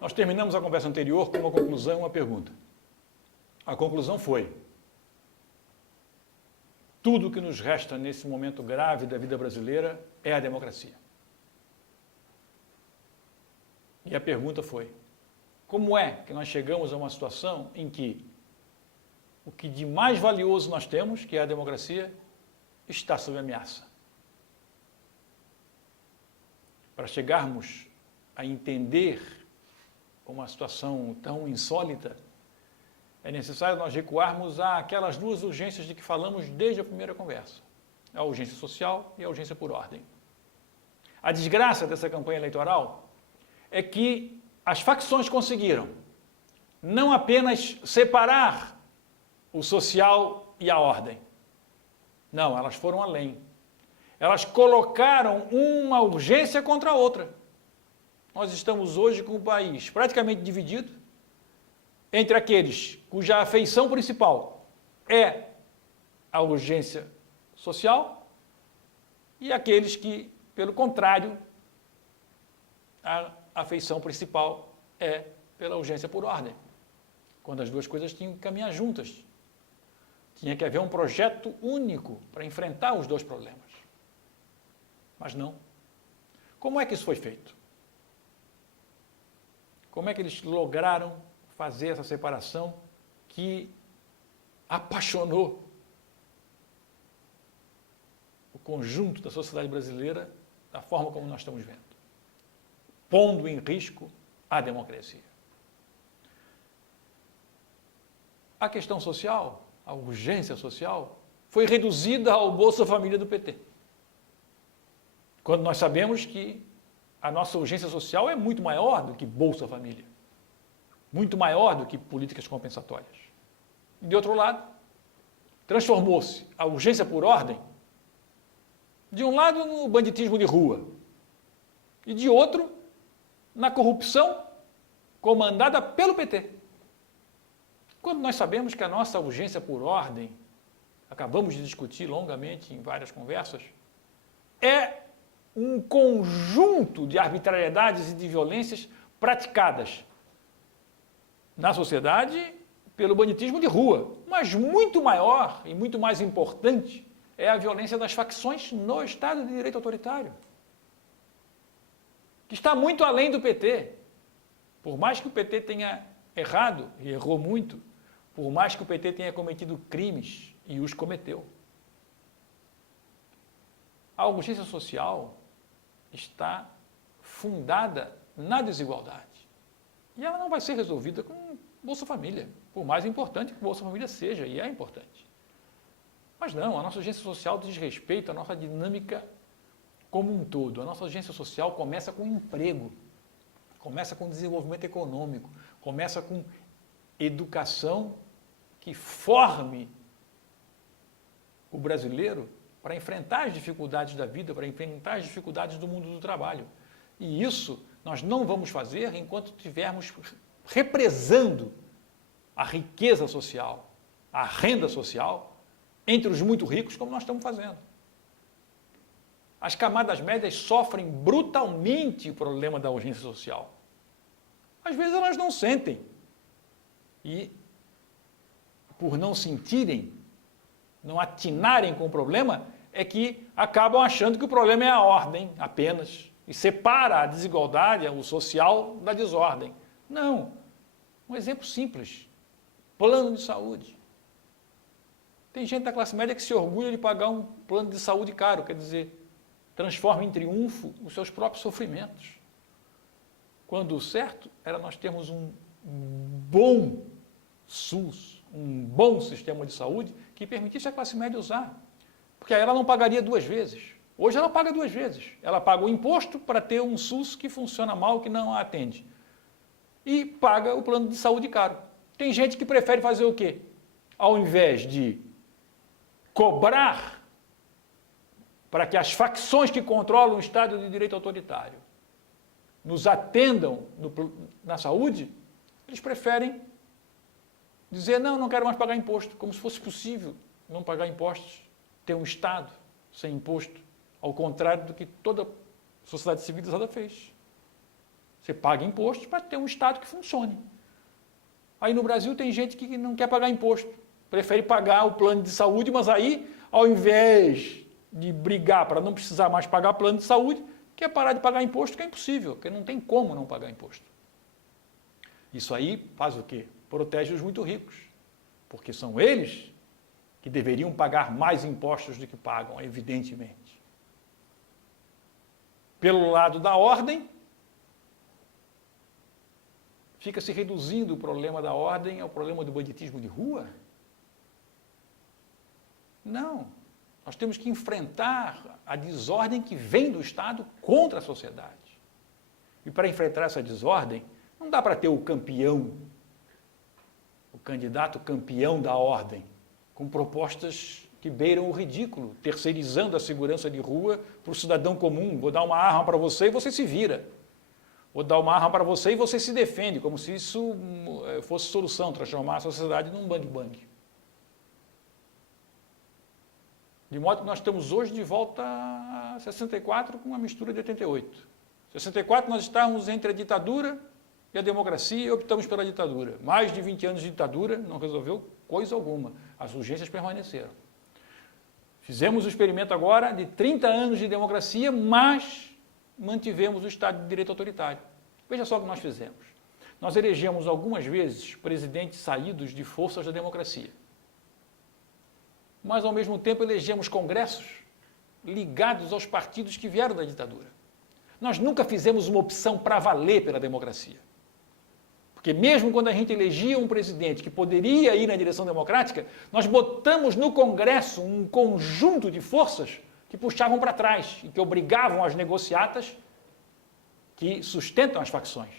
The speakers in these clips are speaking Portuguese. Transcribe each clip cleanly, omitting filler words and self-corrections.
Nós terminamos a conversa anterior com uma conclusão e uma pergunta. A conclusão foi: tudo que nos resta nesse momento grave da vida brasileira é a democracia. E a pergunta foi: como é que nós chegamos a uma situação em que o que de mais valioso nós temos, que é a democracia, está sob ameaça? Para chegarmos a entender uma situação tão insólita, é necessário nós recuarmos àquelas duas urgências de que falamos desde a primeira conversa: a urgência social e a urgência por ordem. A desgraça dessa campanha eleitoral é que as facções conseguiram não apenas separar o social e a ordem. Não, elas foram além. Elas colocaram uma urgência contra a outra. Nós estamos hoje com o país praticamente dividido entre aqueles cuja afeição principal é a urgência social e aqueles que, pelo contrário, a afeição principal é pela urgência por ordem, quando as duas coisas tinham que caminhar juntas. Tinha que haver um projeto único para enfrentar os dois problemas. Mas não. Como é que isso foi feito? Como é que eles lograram fazer essa separação que apaixonou o conjunto da sociedade brasileira da forma como nós estamos vendo, pondo em risco a democracia? A questão social, a urgência social, foi reduzida ao Bolsa Família do PT. Quando nós sabemos que a nossa urgência social é muito maior do que Bolsa Família, muito maior do que políticas compensatórias. E, de outro lado, transformou-se a urgência por ordem, de um lado, no banditismo de rua, e de outro, na corrupção comandada pelo PT. Quando nós sabemos que a nossa urgência por ordem, acabamos de discutir longamente em várias conversas, é um conjunto de arbitrariedades e de violências praticadas na sociedade pelo banditismo de rua. Mas muito maior e muito mais importante é a violência das facções no Estado de Direito Autoritário, que está muito além do PT. Por mais que o PT tenha errado, e errou muito, por mais que o PT tenha cometido crimes, e os cometeu, a urgência social está fundada na desigualdade. E ela não vai ser resolvida com Bolsa Família, por mais importante que Bolsa Família seja, e é importante. Mas não, a nossa urgência social diz respeito à nossa dinâmica como um todo. A nossa urgência social começa com emprego, começa com desenvolvimento econômico, começa com educação que forme o brasileiro para enfrentar as dificuldades da vida, para enfrentar as dificuldades do mundo do trabalho. E isso nós não vamos fazer enquanto estivermos represando a riqueza social, a renda social, entre os muito ricos, como nós estamos fazendo. As camadas médias sofrem brutalmente o problema da urgência social. Às vezes elas não sentem. E, por não sentirem, não atinarem com o problema, é que acabam achando que o problema é a ordem apenas, e separa a desigualdade, o social, da desordem. Não. Um exemplo simples. Plano de saúde. Tem gente da classe média que se orgulha de pagar um plano de saúde caro, quer dizer, transforma em triunfo os seus próprios sofrimentos. Quando o certo era nós termos um bom SUS, um bom sistema de saúde que permitisse a classe média usar. Porque aí ela não pagaria duas vezes. Hoje ela paga duas vezes. Ela paga o imposto para ter um SUS que funciona mal, que não a atende. E paga o plano de saúde caro. Tem gente que prefere fazer o quê? Ao invés de cobrar para que as facções que controlam o Estado de Direito Autoritário nos atendam na saúde, eles preferem dizer, não, não quero mais pagar imposto, como se fosse possível não pagar impostos, ter um Estado sem imposto, ao contrário do que toda sociedade civilizada fez. Você paga imposto para ter um Estado que funcione. Aí no Brasil tem gente que não quer pagar imposto, prefere pagar o plano de saúde, mas aí, ao invés de brigar para não precisar mais pagar plano de saúde, quer parar de pagar imposto, que é impossível, porque não tem como não pagar imposto. Isso aí faz o quê? Protege os muito ricos, porque são eles que deveriam pagar mais impostos do que pagam, evidentemente. Pelo lado da ordem, fica se reduzindo o problema da ordem ao problema do banditismo de rua? Não. Nós temos que enfrentar a desordem que vem do Estado contra a sociedade. E para enfrentar essa desordem, não dá para ter o campeão, o candidato campeão da ordem, com propostas que beiram o ridículo, terceirizando a segurança de rua para o cidadão comum. Vou dar uma arma para você e você se vira. Vou dar uma arma para você e você se defende, como se isso fosse solução, transformar a sociedade num bang-bang. De modo que nós estamos hoje de volta a 64 com uma mistura de 88. 64 nós estávamos entre a ditadura e a democracia e optamos pela ditadura. Mais de 20 anos de ditadura não resolveu coisa alguma. As urgências permaneceram. Fizemos o experimento agora de 30 anos de democracia, mas mantivemos o Estado de Direito autoritário. Veja só o que nós fizemos. Nós elegemos algumas vezes presidentes saídos de forças da democracia. Mas, ao mesmo tempo, elegemos congressos ligados aos partidos que vieram da ditadura. Nós nunca fizemos uma opção para valer pela democracia. Porque mesmo quando a gente elegia um presidente que poderia ir na direção democrática, nós botamos no Congresso um conjunto de forças que puxavam para trás e que obrigavam as negociatas que sustentam as facções.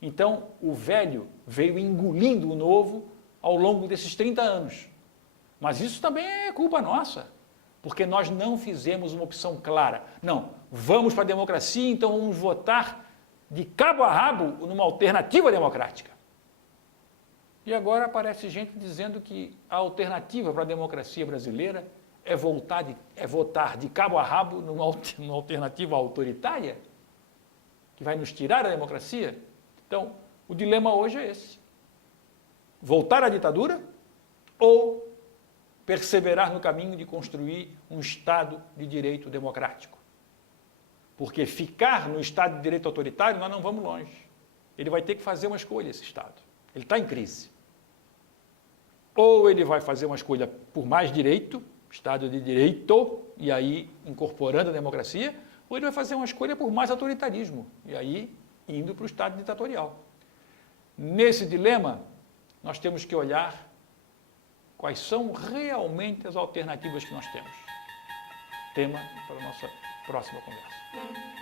Então, o velho veio engolindo o novo ao longo desses 30 anos. Mas isso também é culpa nossa, porque nós não fizemos uma opção clara. Não, vamos para a democracia, então vamos votar de cabo a rabo numa alternativa democrática. E agora aparece gente dizendo que a alternativa para a democracia brasileira é votar de cabo a rabo numa alternativa autoritária, que vai nos tirar a democracia. Então, o dilema hoje é esse. Voltar à ditadura ou perseverar no caminho de construir um Estado de direito democrático. Porque ficar no Estado de direito autoritário, nós não vamos longe. Ele vai ter que fazer uma escolha, esse Estado. Ele está em crise. Ou ele vai fazer uma escolha por mais direito, Estado de direito, e aí incorporando a democracia, ou ele vai fazer uma escolha por mais autoritarismo, e aí indo para o Estado ditatorial. Nesse dilema, nós temos que olhar quais são realmente as alternativas que nós temos. Tema para a nossa próxima conversa.